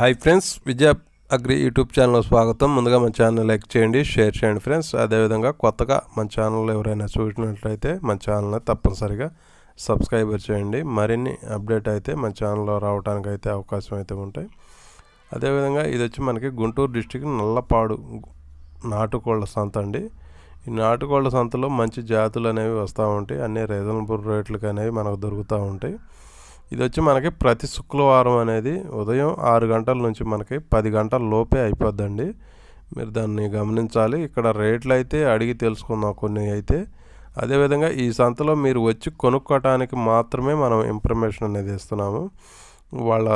Hi friends Vidya agri YouTube channel స్వాగతం. ముందుగా మన ఛానల్ లైక్ చేయండి షేర్ చేయండి ఫ్రెండ్స్ అదేవిధంగా కొత్తగా మన ఛానల్ ఎవరైనా చూసినట్లయితే మన ఛానల్ని తప్పనిసరిగా సబ్స్క్రైబర్ చేయండి. మరిన్ని అప్డేట్ అయితే మన ఛానల్లో రావడానికి అయితే అవకాశం అయితే ఉంటాయి. అదేవిధంగా ఇది వచ్చి మనకి గుంటూరు డిస్టిక్ నల్లపాడు నాటుకోళ్ళ సంత అండి. ఈ నాటుకోళ్ళ సంతలో మంచి జాతులు అనేవి వస్తూ ఉంటాయి. అన్ని రీజనబుల్ రేట్లకు అనేవి మనకు దొరుకుతూ ఉంటాయి. ఇది వచ్చి మనకి ప్రతి శుక్రవారం అనేది ఉదయం ఆరు గంటల నుంచి మనకి పది గంటల లోపే అయిపోద్దండి. మీరు దాన్ని గమనించాలి. ఇక్కడ రేట్లు అయితే అడిగి తెలుసుకుందాం కొన్ని అయితే. అదేవిధంగా ఈ సంతలో మీరు వచ్చి కొనుక్కోవటానికి మాత్రమే మనం ఇన్ఫర్మేషన్ అనేది ఇస్తున్నాము. వాళ్ళ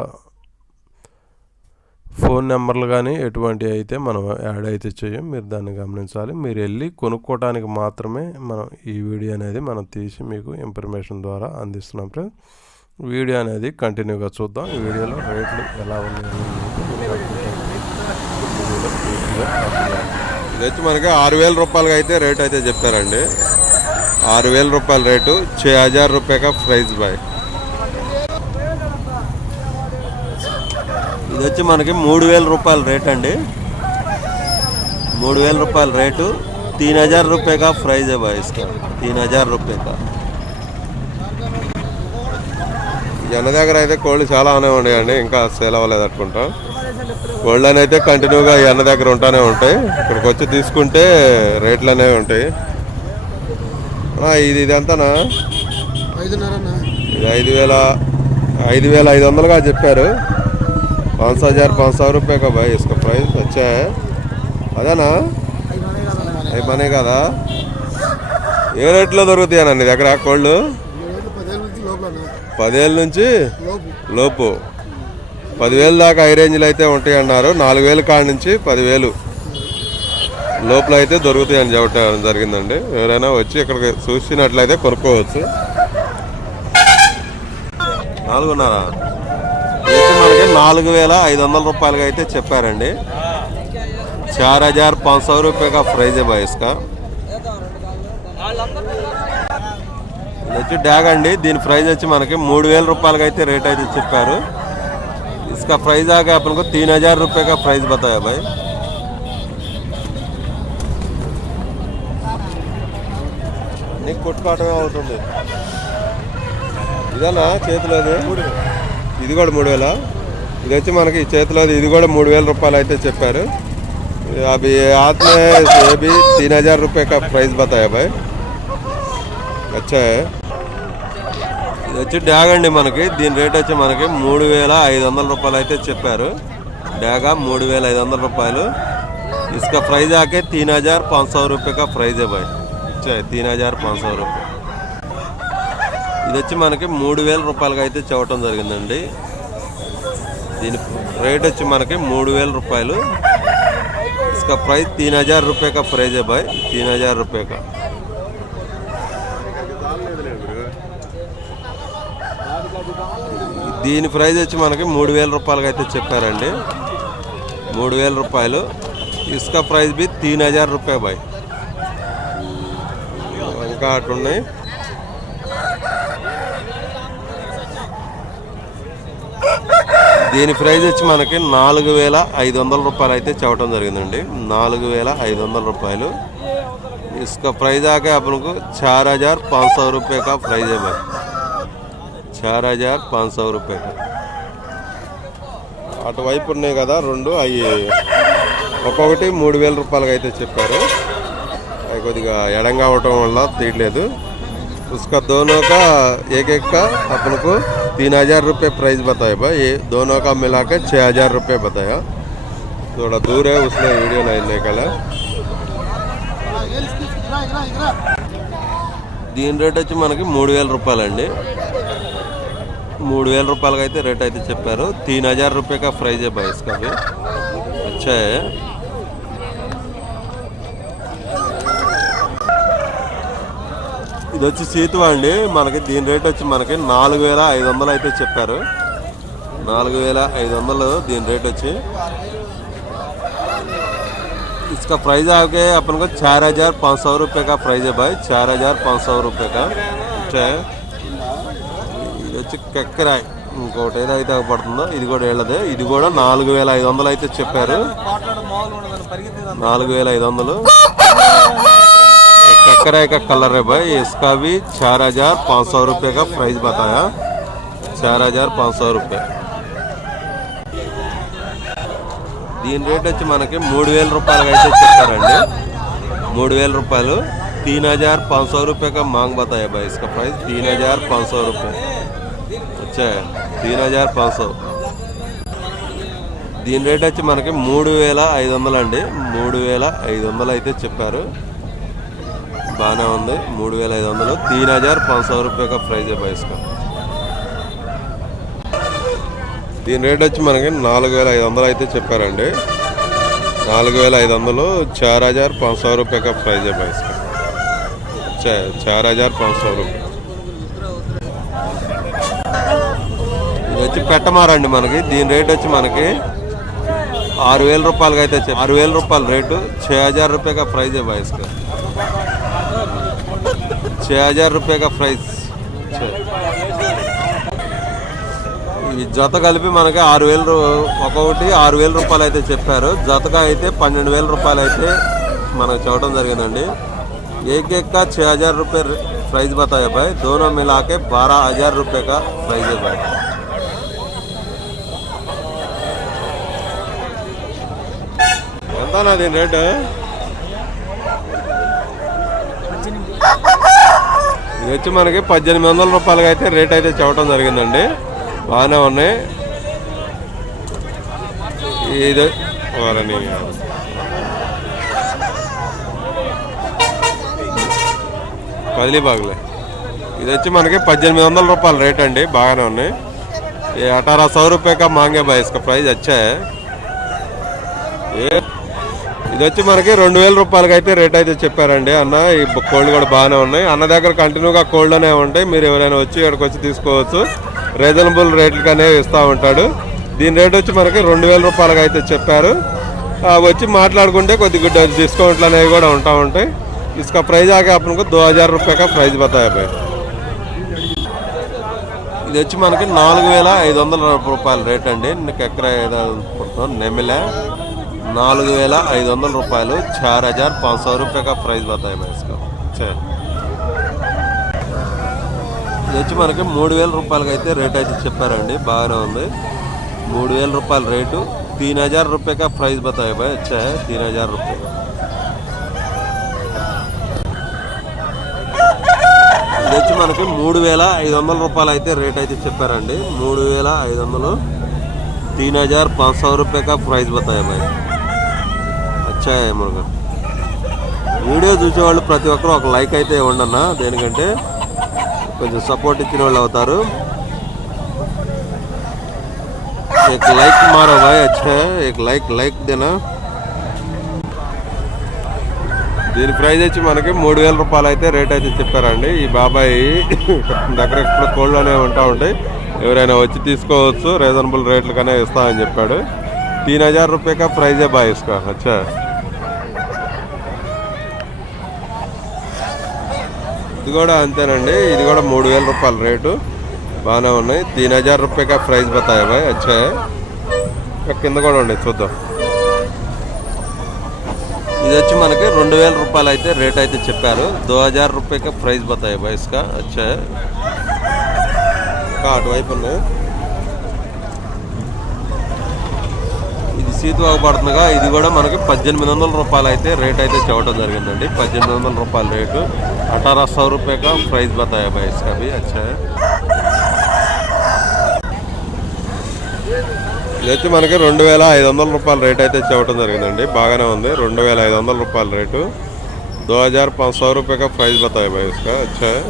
ఫోన్ నెంబర్లు కానీ ఎటువంటి అయితే మనం యాడ్ అయితే చేయం. మీరు దాన్ని గమనించాలి. మీరు వెళ్ళి కొనుక్కోవటానికి మాత్రమే మనం ఈ వీడియో అనేది మనం తీసి మీకు ఇన్ఫర్మేషన్ ద్వారా అందిస్తున్నాం ఫ్రెండ్స్. వీడియో అనేది కంటిన్యూగా చూద్దాం. ఈ వీడియోలో రేట్లు ఎలా ఉన్నాయి ఇదైతే మనకి ఆరు వేల రూపాయలుగా అయితే రేట్ అయితే చెప్తారండి ఆరు వేల రూపాయల రేటు. ఛే హజార్ రూపాయ ప్రైస్ బాయ్ ఇది వచ్చి మనకి మూడు వేల రూపాయల రేట్ అండి. మూడు వేల రూపాయల రేటు. తీన్ హజార్ రూపాయ ప్రైజ్ బాయ్ ఇస్కా తీన్ హజార్ రూపాయ జన దగ్గర అయితే కోళ్ళు చాలానే ఉన్నాయండి ఇంకా సేల్ అవ్వలేదు అనుకుంటా. కోళ్ళు అయితే కంటిన్యూగా ఎన్న దగ్గర ఉంటానే ఉంటాయి. ఇక్కడికి వచ్చి తీసుకుంటే రేట్లు అనేవి ఉంటాయి. ఇది ఇది ఇదంతానా? ఇది ఐదు వేల ఐదు వేల ఐదు వందలుగా చెప్పారు. పాంచ హజార్ పాంచ రూపాయ కా భాయ్ ఇసుక ప్రైస్ వచ్చా అదేనా? అవి పనే కదా? ఏ రేట్లో దొరుకుతాయన్నా నీ దగ్గర కోళ్ళు? పదేళ్ళ నుంచి లోపు లోపు పదివేలు దాకా హై రేంజ్లో అయితే ఉంటాయి అన్నారు నాలుగు వేలు కాడ నుంచి పదివేలు లోపల అయితే దొరుకుతాయని చెప్పడం జరిగిందండి ఎవరైనా వచ్చి ఇక్కడికి చూసినట్లయితే కొనుక్కోవచ్చు నాలుగున్నర అయితే మనకి నాలుగు వేల ఐదు వందల రూపాయలకి అయితే చెప్పారండి చార్ హజార్ పాంచ్ సौ రూపాయ का ప్రైజ్ है भाई इसका ఇది వచ్చి డ్యాగ్ అండి దీని ప్రైస్ వచ్చి మనకి మూడు వేల రూపాయలకి అయితే రేట్ అయితే చెప్పారు इसका प्राइस आ गया अपन को तीन हजार रुपये का प्राइस बताया भाई నీకు కొట్టుకోవటమే అవుతుంది ఇదేనా చేతిలోది ఇది కూడా మూడు వేల ఇది వచ్చి మనకి ఈ చేతిలోది ఇది కూడా మూడు వేల రూపాయలు అయితే చెప్పారు అవి हाथ में ये भी तीन हजार रुपये का प्राइस बताया भाई अच्छा है ఇది వచ్చి డ్యాగ్ అండి మనకి దీని రేట్ వచ్చి మనకి మూడు వేల ఐదు వందల రూపాయలు అయితే చెప్పారు డ్యాగా మూడు వేల ఐదు వందల రూపాయలు इसका प्राइस आके तीन हजार पाँच सौ रुपये का प्राइस है भाई अच्छा है तीन हजार पाँच सौ रुपये ఇది వచ్చి మనకి మూడు వేల రూపాయలకి అయితే చెప్పడం జరిగిందండి దీని రేట్ వచ్చి మనకి మూడు వేల రూపాయలు इसका प्राइस तीन हजार रुपये का प्राइस है भाई तीन हजार रुपये దీని ప్రైస్ వచ్చి మనకి మూడు వేల రూపాయలకి అయితే చెప్పారండి మూడు వేల రూపాయలు ఇసుక ప్రైస్ బి తీన్ హజార్ రూపాయ బాయ్ ఇంకా అటున్నాయి దీని ప్రైస్ వచ్చి మనకి నాలుగు వేల ఐదు వందల రూపాయలు అయితే చెప్పడం జరిగిందండి నాలుగు వేల ఐదు వందల రూపాయలు इसका प्राइस आ गया अपन को चार हजार पाँच सौ रुपये का प्राइस है भाई चार हजार पाँच सौ रुपये का అటువైపు ఉన్నాయి కదా రెండు అవి ఒక్కొక్కటి మూడు వేల రూపాయలకి అయితే చెప్పారు అవి కొద్దిగా ఎడంగా అవటం వల్ల తీయట్లేదు उसका दोनों का एक एक का अपन को तीन हजार रुपये प्राइस बताया भाई ये दोनों का मिला के छः हजार रुपये बताया थोड़ा दूर है उसने वीडियो नहीं निकाला దీని రేట్ వచ్చి మనకి మూడు వేల రూపాయలండి మూడు వేల రూపాయలకి అయితే రేట్ అయితే చెప్పారు తీన్ హజార్ రూపాయ కా ప్రైజ్ है भाई इसका भी अच्छा है ఇది వచ్చి సీతువా అండి మనకి దీని రేట్ వచ్చి మనకి నాలుగు వేల ఐదు వందలు అయితే చెప్పారు నాలుగు వేల ఐదు వందలు దీని రేట్ వచ్చి इसका प्राइस आके अपन को चार हजार पाँच सौ रुपये का प्राइस है भाई चार हजार पाँच सौ रुपये का अच्छा है ఇది వచ్చి కెక్కరాయ్ ఇంకోటి ఏదైతే పడుతుందో ఇది కూడా వీళ్ళదే ఇది కూడా నాలుగు వేల ఐదు వందలు అయితే చెప్పారు నాలుగు వేల ఐదు వందలు चक्कर का कलर है भाई इसका भी चार हजार पाँच सौ रुपये का प्राइस बताया चार हजार पाँच सौ रुपये దీని రేట్ వచ్చి మనకి మూడు వేల రూపాయలకి అయితే చెప్పారండి మూడు వేల రూపాయలు तीन हजार पाँच सौ रुपये का मांग बताया भाई इसका प्राइस तीन हजार पाँच सौ रुपये अच्छा है तीन हजार पाँच सौ దీని రేట్ వచ్చి మనకి మూడు వేల ఐదు వందలు అండి మూడు వేల ఐదు వందలు అయితే చెప్పారు బాగానే ఉంది మూడు వేల ఐదు వందలు తీన్ హజార్ పాంచ్ సో రూపాయ కా ప్రైజ్ है भाई इसका దీని రేట్ వచ్చి మనకి నాలుగు వేల ఐదు వందలు అయితే చెప్పారండి నాలుగు వేల ఐదు వందలు చార్ హజార్ పాంచ్ సో రూపాయ కా ప్రైజ్ है भाई इसका अच्छा है, चार हजार पाँच सौ రూపాయ ఇది వచ్చి పెట్టమారండి మనకి దీని రేట్ వచ్చి మనకి ఆరు వేల రూపాయలకి అయితే చెప్- ఆరు వేల రూపాయల రేటు छः हजार रुपये का प्राइस है भाई इसका छः हजार रुपये का ప్రైస్ ఈ జత కలిపి మనకి ఆరు వేలు రూ- ఒక్కొక్కటి ఆరు వేల రూపాయలు అయితే చెప్పారు జతగా అయితే పన్నెండు వేల రూపాయలు అయితే మనకు చూడటం జరిగిందండి एक एक का छः हजार रुपये प्राइस बताया भाई दोनों मिला के बारह हजार रुपये का प्राइस है भाई ఎంత దీని రేటు ఇది వచ్చి మనకి పద్దెనిమిది వందల రూపాయలకి అయితే రేట్ అయితే చెప్పడం జరిగిందండి బాగానే ఉన్నాయి ఇది వాళ్ళని కదిలీ బాగులే ఇది వచ్చి మనకి పద్దెనిమిది వందల రూపాయల రేట్ అండి బాగానే ఉన్నాయి ये अठारह सौ रुपये का मांगे भाई इसका प्राइस अच्छा है ఏ ఇది వచ్చి మనకి రెండు వేల రూపాయలకి అయితే రేట్ అయితే చెప్పారండి అన్న ఈ కోళ్ళు కూడా బాగానే ఉన్నాయి అన్న దగ్గర కంటిన్యూగా కోళ్ళు అనేవి ఉంటాయి మీరు ఎవరైనా వచ్చి ఇక్కడికి వచ్చి తీసుకోవచ్చు రీజనబుల్ రేట్లకి అనేవి ఇస్తూ ఉంటాడు దీని రేట్ వచ్చి మనకి రెండు వేల రూపాయలకి అయితే చెప్పారు ఆ, వచ్చి మాట్లాడుకుంటే కొద్దిగా డిస్కౌంట్లు అనేవి కూడా ఉంటా ఉంటాయి इसका प्राइस आके आपको दो हजार रुपये का प्राइस बताया भाई ఇది వచ్చి మనకి నాలుగు వేల ఐదు వందల రూపాయల రేట్ అండి నీకు ఎక్కడ ఏదో నెమిలే నాలుగు వేల ఐదు వందల రూపాయలు हज़ार హజార్ सौ रुपये ప్రైజ్ प्राइस बताया मैं వచ్చి మనకి మూడు వేల రూపాయలకి అయితే రేట్ అయితే చెప్పారండి. బాగానే ఉంది. మూడు వేల రూపాయల రేటు తీన్ హజార్ రూపాయగా ప్రైస్ బతాయి బాయ్ వచ్చా తీన్ హజార్ రూపాయలు. ఇది వచ్చి మనకి మూడు వేల ఐదు వందల రూపాయలు అయితే రేట్ అయితే చెప్పారండి. మూడు వేల ఐదు వందలు తీన్ హజార్ పాంచ सौ ప్రైజ్ का प्राइस अच्छा है మురుగా వీడియో చూసేవాళ్ళు ప్రతి ఒక్కరు ఒక లైక్ అయితే ఇవ్వండి అన్న దేనికంటే కొంచెం సపోర్ట్ ఇచ్చిన వాళ్ళు అవుతారు एक लाइक मारो भाई अच्छा है एक लाइक लाइक देना దీని ప్రైస్ వచ్చి మనకి మూడు వేల రూపాయలు అయితే రేట్ అయితే చెప్పారండి ఈ బాబాయ్ దగ్గర ఇప్పుడు కోళ్ళు అనేవి ఉంటా ఉంటాయి ఎవరైనా వచ్చి తీసుకోవచ్చు రీజనబుల్ రేట్లకనే ఇస్తా అని చెప్పాడు తీన్ హజార్ రూపాయ కా ప్రైజే బాయ్ ఇస్కా అచ్చా ఇది కూడా అంతేనండి. ఇది కూడా మూడు వేల రూపాయల రేటు. బాగానే ఉన్నాయి. తీన్ హజార్ రూపాయకా ప్రైస్ బతాయా బాయ్? వచ్చాయి కింద కూడా ఉండే చూద్దాం. ఇది వచ్చి మనకి రెండు వేల రూపాయలు అయితే రేట్ అయితే చెప్పారు. దో హజార్ రూపాయకి ప్రైస్ బతాయి భాయ్ ఇస్కా? అచ్చా. ఇంకా అటువైపు ఉన్నాయి. ఇది సీతువాకు పడుతుందిగా ఇది కూడా మనకి పద్దెనిమిది వందల రూపాయలు అయితే రేట్ అయితే చెప్పడం జరిగిందండి పద్దెనిమిది వందల రూపాయల రేటు అఠారా సौ रुपये का प्राइस बताया भाई इसका भी अच्छा है ఇది వచ్చి మనకి రెండు వేల ఐదు వందల రూపాయల రేట్ అయితే చెప్పడం జరిగిందండి బాగానే ఉంది రెండు వేల ఐదు వందల రూపాయల రేటు दो हजार पाँच सौ रुपये का प्राइस बताया भाई इसका अच्छा है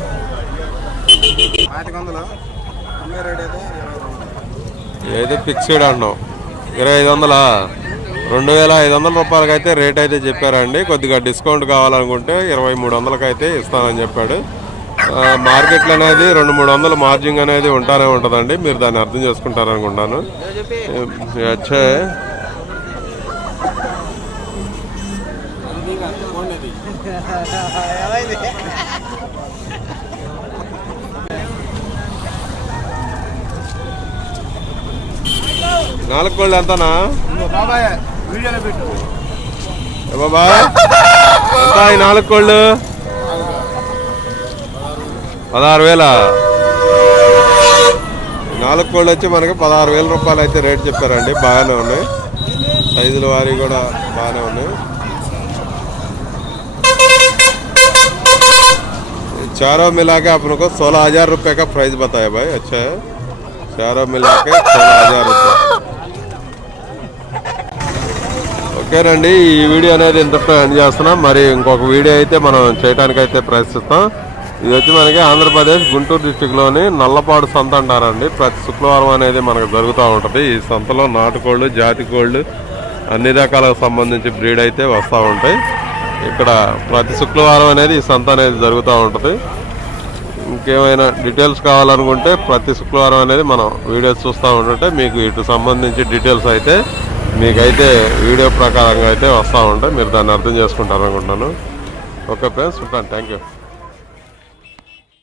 ఏదైతే ఫిక్స్డ్ అన్నాం ఇరవై ఐదు వందలా? రెండు వేల ఐదు వందల రూపాయలకి అయితే రేట్ అయితే చెప్పారండి. కొద్దిగా డిస్కౌంట్ కావాలనుకుంటే ఇరవై మూడు వందలకి అయితే ఇస్తానని చెప్పాడు. మార్కెట్లు మార్కెట్లో అనేది రెండు మూడు వందల మార్జింగ్ అనేది ఉంటానే ఉంటుందండి. మీరు దాన్ని అర్థం చేసుకుంటారనుకుంటాను. అచ్చా. నాలుగు కోళ్ళు ఎంతనా బాబాయ్ వీడియోలో పెట్టు ఏ బాబా ఎంత ఈ నాలుగు కోళ్ళు పదహారు వేల నాలుగు కోళ్ళు వచ్చి మనకి పదహారు వేల రూపాయలు అయితే రేట్ చెప్పారండి బాగానే ఉన్నాయి సైజుల వారి కూడా బాగానే ఉన్నాయి चारों मिला के अपन को सोलह हजार रुपये का प्राइस बताया भाई अच्छा है चारों मिला के सोलह हजार रुपये ఓకేనండి ఈ వీడియో అనేది ఇంతటితో ఎండ్ చేస్తున్నాం. మరి ఇంకొక వీడియో అయితే మనం చేయడానికైతే అయితే ప్రయత్నిస్తాం. ఇది వచ్చి మనకి ఆంధ్రప్రదేశ్ గుంటూరు డిస్టిక్లోని నల్లపాడు సంత అంటారండి. ప్రతి శుక్రవారం అనేది మనకు జరుగుతూ ఉంటుంది. ఈ సంతలో నాటుకోళ్ళు జాతి కోళ్ళు అన్ని రకాలకు సంబంధించి బ్రీడ్ అయితే వస్తూ ఉంటాయి. ఇక్కడ ప్రతి శుక్రవారం అనేది ఈ సంత అనేది జరుగుతూ ఉంటుంది. ఇంకేమైనా డీటెయిల్స్ కావాలనుకుంటే ప్రతి శుక్రవారం అనేది మనం వీడియోస్ చూస్తూ ఉంటుంటే మీకు ఇటు సంబంధించి డీటెయిల్స్ అయితే మీకైతే వీడియో ప్రకారంగా అయితే వస్తూ ఉంటాయి మీరు దాన్ని అర్థం చేసుకుంటారు అనుకుంటున్నాను ఓకే ఫ్రెండ్స్ ఉంటాను. Thank you.